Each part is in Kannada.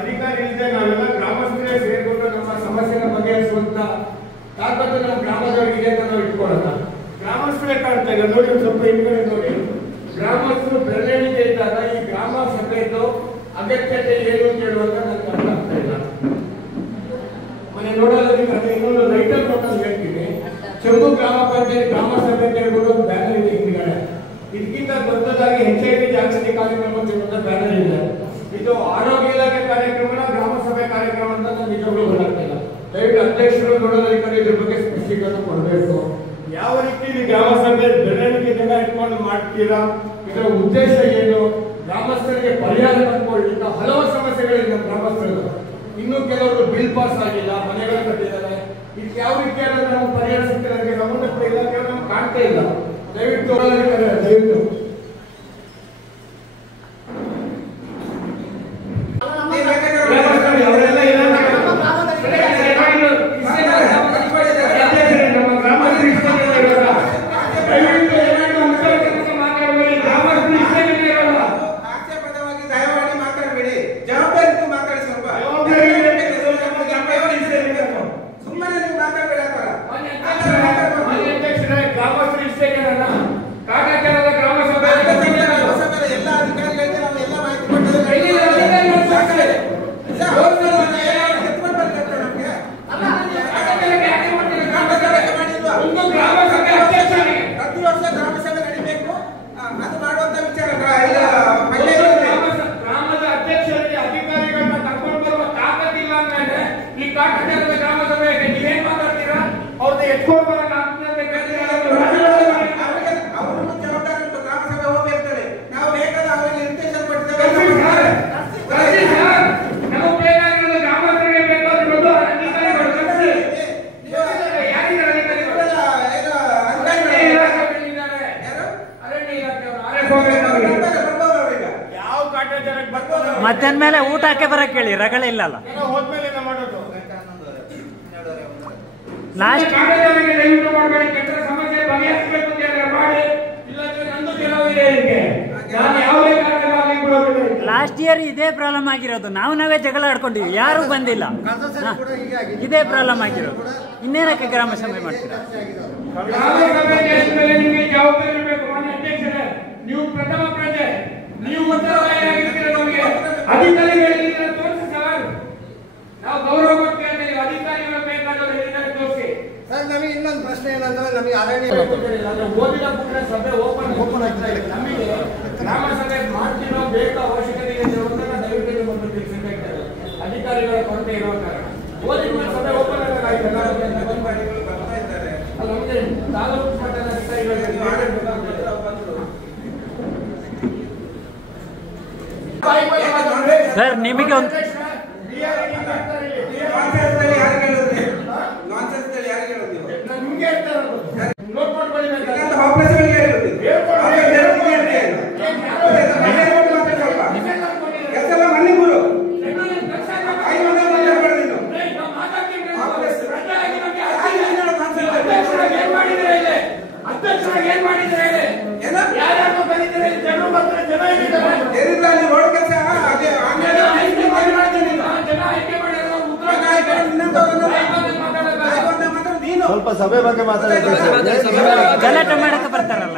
ಅಧಿಕಾರಿ ಇಲ್ಲದೆ ನಾವೆಲ್ಲ ಗ್ರಾಮಸ್ಥರೇ ಸೇರ್ಕೊಂಡು ನಮ್ಮ ಸಮಸ್ಯೆನ ಬಗೆಹರಿಸುವಂತ ತಾಕತ್ತು ನಮ್ಮ ಗ್ರಾಮದವರಿಗೆ ಅಂತ ನಾವು ಇಟ್ಕೊಳ್ಳೋಣ. ಗ್ರಾಮಸ್ಥರೇ ಕಾಣ್ತಾ ಇಲ್ಲ ನೋಡಿ, ಒಂದು ಸ್ವಲ್ಪ ಹಿಂದ್ಗಡೆ ನೋಡಿ. ಗ್ರಾಮಸ್ಥರು ಬೆಳವಣಿಗೆ ಇದ್ದಾಗ ಈ ಗ್ರಾಮ ಸಭೆದು ಅಗತ್ಯತೆ ಏನು ಅಂತ ಹೇಳುವಾಗ ನನಗೆ ಅರ್ಥ ಆಗ್ತಾ ಇಲ್ಲ. ಮನೆ ನೋಡೋದಕ್ಕೆ ಅದೇ ಇನ್ನೊಂದು ರೈಟರ್ ನೋಡೋದು ಹೇಳ್ತೀನಿ. ಚೆಂಬು ಗ್ರಾಮ ಪಂಚಾಯತ್ ಗ್ರಾಮ ಸಭೆ ಅಂತ ಹೇಳ್ಬಿಟ್ಟು ಒಂದು ಬ್ಯಾನರ್ ಇದೆ ಹಿಂದ್ಗಡೆ. ಇದಕ್ಕಿಂತ ದೊಡ್ಡದಾಗಿ HIV ಜಾಗೃತಿ ಕಾರ್ಯಕ್ರಮ ಅಂತ ಬ್ಯಾನರ್ ಇದೆ. ಇದು ಆರೋಗ್ಯ ಇಲಾಖೆ ಕಾರ್ಯಕ್ರಮನ ಗ್ರಾಮ ಸಭೆ ಕಾರ್ಯಕ್ರಮ ಅಂತ ನಾನು ನಿಜವಾಗ್ಲೂ ಗೊತ್ತಾಗ್ತಿಲ್ಲ. ದಯವಿಟ್ಟು ಅಧ್ಯಕ್ಷರು ನೋಡೋದಕ್ಕೆ ಇದ್ರ ಬಗ್ಗೆ ಸ್ಪಷ್ಟೀಕರಣ ಕೊಡಬೇಕು. ಯಾವ ರೀತಿ ಗ್ರಾಮ ಸಭೆ ಬೆಳವಣಿಗೆ ಜನ ಇಟ್ಕೊಂಡು ಮಾಡ್ತೀರಾ, ಇದರ ಉದ್ದೇಶ ಏನು, ಗ್ರಾಮಸ್ಥರಿಗೆ ಪರಿಹಾರ ಕಂಡುಕೊಳ್ಳಿ. ಹಲವು ಸಮಸ್ಯೆಗಳಿದೆ ಗ್ರಾಮಸ್ಥರು. ಇನ್ನು ಕೆಲವರು ಬಿಲ್ ಪಾಸ್ ಆಗಿಲ್ಲ, ಮನೆಗಳು ಕಟ್ಟಿದ್ದಾರೆ. ಇದಕ್ಕೆ ಯಾವ ರೀತಿಯಾದ ನಾವು ಪರಿಹಾರ ಸಿಗ್ತದೆ ಸಂಬಂಧಪಟ್ಟ ಇಲಾಖೆ ನಮ್ಗೆ ಕಾಣ್ತಾ ಇಲ್ಲ. ದಯವಿಟ್ಟು ದಯವಿಟ್ಟು ಮಧ್ಯಾಹ್ನ ಮೇಲೆ ಊಟ ಹಾಕಿ ಬರಕ್ ಹೇಳಿ, ರಗಳೆ ಇಲ್ಲ ಅಲ್ಲ. ಲಾಸ್ಟ್ ಇಯರ್ ಇದೇ ಪ್ರಾಬ್ಲಮ್ ಆಗಿರೋದು. ನಾವೇ ಜಗಳ ಆಡ್ಕೊಂಡಿವಿ, ಯಾರು ಬಂದಿಲ್ಲ. ಇದೇ ಪ್ರಾಬ್ಲಮ್ ಆಗಿರೋದು. ಇನ್ನೇನಕ್ಕೆ ಗ್ರಾಮ ಸಭೆ ಮಾಡ್ತೀರಾ? ನೀವು ಪ್ರಥಮ ಪ್ರಜೆ, ನೀವು ಉತ್ತರವಾಗಿರ್ತೀರ. ನಮಗೆ ಅಧಿಕಾರಿಗಳಿಗೆ ತೋರಿಸಿ ಸರ್, ನಾವು ಗೌರವ ಕೊಡ್ತೇವೆ. ಅಧಿಕಾರಿಗಳು ಬೇಕಾದವರು ತೋರಿಸಿ ಸರ್. ನಮಗೆ ಇನ್ನೊಂದು ಪ್ರಶ್ನೆ ಏನಂದ್ರೆ, ನಮಗೆ ಅರಣ್ಯ ಓದಿನ ಕೂಡಲೇ ಸಭೆ ಓಪನ್ ಆಗ್ತಾ ಇದೆ. ನಮಗೆ ಗ್ರಾಮ ಸಭೆ ಮಾಡ್ತಿರೋ ಬೇಕಾ ಅವಶ್ಯಕತೆ ಇದೆ ಅಂತ ದಯವಿಟ್ಟು ಒಂದು ತಿಳಿಸಬೇಕಾಗ್ತದೆ. ಅಧಿಕಾರಿಗಳ ಕೊರತೆ ಇರುವ ಕಾರಣ ಓದಿನ ಸಭೆ ಓಪನ್ ಆಗಿದೆ. ನಮಗೆ ತಾಲೂಕು ಮಟ್ಟದ ಅಧಿಕಾರಿಗಳಿಗೆ ಸರ್ ನಿಮಗೆ ಒಂದು ಸ್ವಲ್ಪ ಸಭೆ ಬಗ್ಗೆ ಗಲಾಟೆ ಮಾಡಕ್ಕೆ ಬರ್ತಾರಲ್ಲ.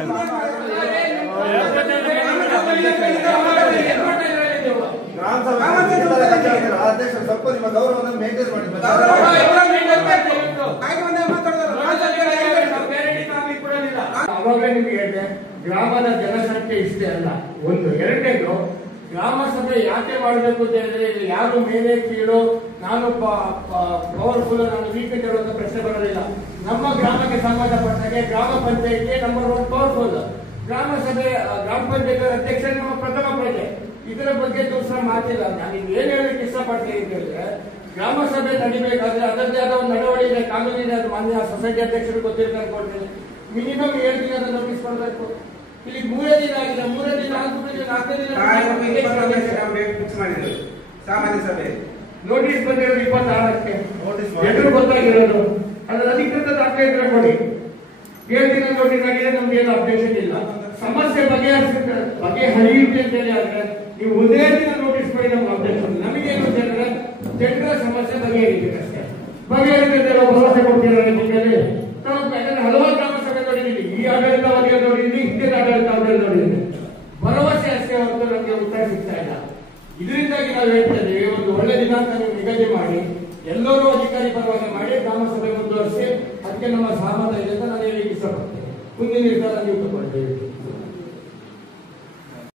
ಅಧ್ಯಕ್ಷ ಸ್ವಲ್ಪ ನಿಮ್ಮ ಗೌರವವನ್ನು ಮೇಂಟೈನ್ ಮಾಡಿ. ಅವಾಗ ನಿಮ್ಗೆ ಹೇಳಿದೆ ಗ್ರಾಮದ ಜನಸಂಖ್ಯೆ ಇಷ್ಟೇ ಅಲ್ಲ. ಒಂದು ಎರಡನೇದು, ಗ್ರಾಮ ಸಭೆ ಯಾಕೆ ಮಾಡಬೇಕು ಅಂತ ಹೇಳಿದ್ರೆ ಇಲ್ಲಿ ಯಾರು ಮೇಲೆ ಕೀಳು, ನಾನು ಪವರ್ಫುಲ್, ನಾನು ವೀಕ್ ಹೇಳುವಂತ ಪ್ರಶ್ನೆ ಬರೋದಿಲ್ಲ. ನಮ್ಮ ಗ್ರಾಮಕ್ಕೆ ಸಂಬಂಧಪಟ್ಟಾಗೆ ಗ್ರಾಮ ಪಂಚಾಯತ್ಗೆ ನಂಬರ್ 1 ಪವರ್ಫುಲ್. ಗ್ರಾಮ ಸಭೆ ಗ್ರಾಮ ಪಂಚಾಯತ್ ಅಧ್ಯಕ್ಷ ನಮ್ಮ ಪ್ರಥಮ ಪ್ರಜೆ. ಇದರ ಬಗ್ಗೆ ದೂಸರ ಮಾತಿಲ್ಲ. ನಾನು ಏನ್ ಹೇಳಲಿಕ್ಕೆ ಇಷ್ಟಪಡ್ತೀನಿ ಅಂತ ಹೇಳಿದ್ರೆ, ಗ್ರಾಮ ಸಭೆ ನಡಿಬೇಕಾದ್ರೆ ಅದರದ್ದೇ ಆದ ಒಂದು ನಡವಳಿಕೆ ಕಾನೂನಿದೆ. ಅದು ಮಾನ್ಯ ಸೊಸೈಟಿ ಅಧ್ಯಕ್ಷರು ಗೊತ್ತಿರುತ್ತೆ ಅನ್ಕೊಳ್ತೀನಿ. ಮಿನಿಮಮ್ 7 ದಿನದ ನೋಟಿಸ್ ಕೊಡಬೇಕು. ಇಲ್ಲಿ 3 ದಿನ ಆಗಿದೆ, 3 ದಿನ 4 ದಿನ ಸಾಮಾನ್ಯ ಸಭೆ ನೋಟಿಸ್ ಬಂದಿರೋದು 26ಕ್ಕೆ. ಎಲ್ಲರೂ ಗೊತ್ತಾಗಿರೋದು. ಅದರ ಅಧಿಕೃತ ದಾಖಲೆ ಇದ್ರೆ ಕೊಡಿ. 7 ದಿನ ನೋಟಿಸ್ ಆಗಿದೆ, ನಮ್ಗೆ ಏನು ಅಬ್ಜೆಕ್ಷನ್ ಇಲ್ಲ. ಸಮಸ್ಯೆ ಬಗೆಹರಿಯುತ್ತೆ ಅಂತ ಹೇಳಿ ಆದ್ರೆ ನೀವು ಒಂದೇ ದಿನ ನೋಟಿಸ್ ಕೊಡಿ, ನಮ್ಗೆ ಅಬ್ಜೆಕ್ಷನ್. ನಮಗೇನು ಹೇಳಿದ್ರೆ ಜನರ ಸಮಸ್ಯೆ ಬಗೆಹರಿಬೇಕು ಅಷ್ಟೇ. ಬಗೆಹರಿದಂತೆ ನಾವು ಭರವಸೆ ಕೊಡ್ತೀರ ನಿಟ್ಟಿನಲ್ಲಿ ನಾವು ಹಲವಾರು ಗ್ರಾಮ ಸಭೆ ನೋಡಿದ್ದೀವಿ. ಈ ಆಡಳಿತವಾದಿಗಳು ನೋಡಿದ್ದೀನಿ, ಹಿಂದಿನ ಆಡಳಿತವಾದಿಗಳು ನೋಡಿದ್ದೀನಿ. ಭರವಸೆ ಅಷ್ಟೇ ಹೊರತು ನಮಗೆ ಉತ್ತರ ಸಿಗ್ತಾ ಇಲ್ಲ. ಇದರಿಂದಾಗಿ ನಾವು ಹೇಳ್ತಾ ಇದ್ದೀವಿ, ಒಂದು ಒಳ್ಳೆ ದಿನಾಂಕ ನಿಗದಿ ಮಾಡಿ ಎಲ್ಲರೂ ಅಧಿಕಾರಿ ಪರವಾಗಿ ಮಾಡಿ ಗ್ರಾಮ ಸಭೆ ಮುಂದುವರಿಸಿ. ಅದಕ್ಕೆ ನಮ್ಮ ಸಹಮತ ಇದೆ ಅಂತ ನಾನು ಹೇಳಲಿಕ್ಕೆ ಇಷ್ಟಪಡ್ತೇನೆ. ಮುಂದಿನ ನಿರ್ಧಾರ ನೀವು ತಗೊಳ್ತೇವೆ.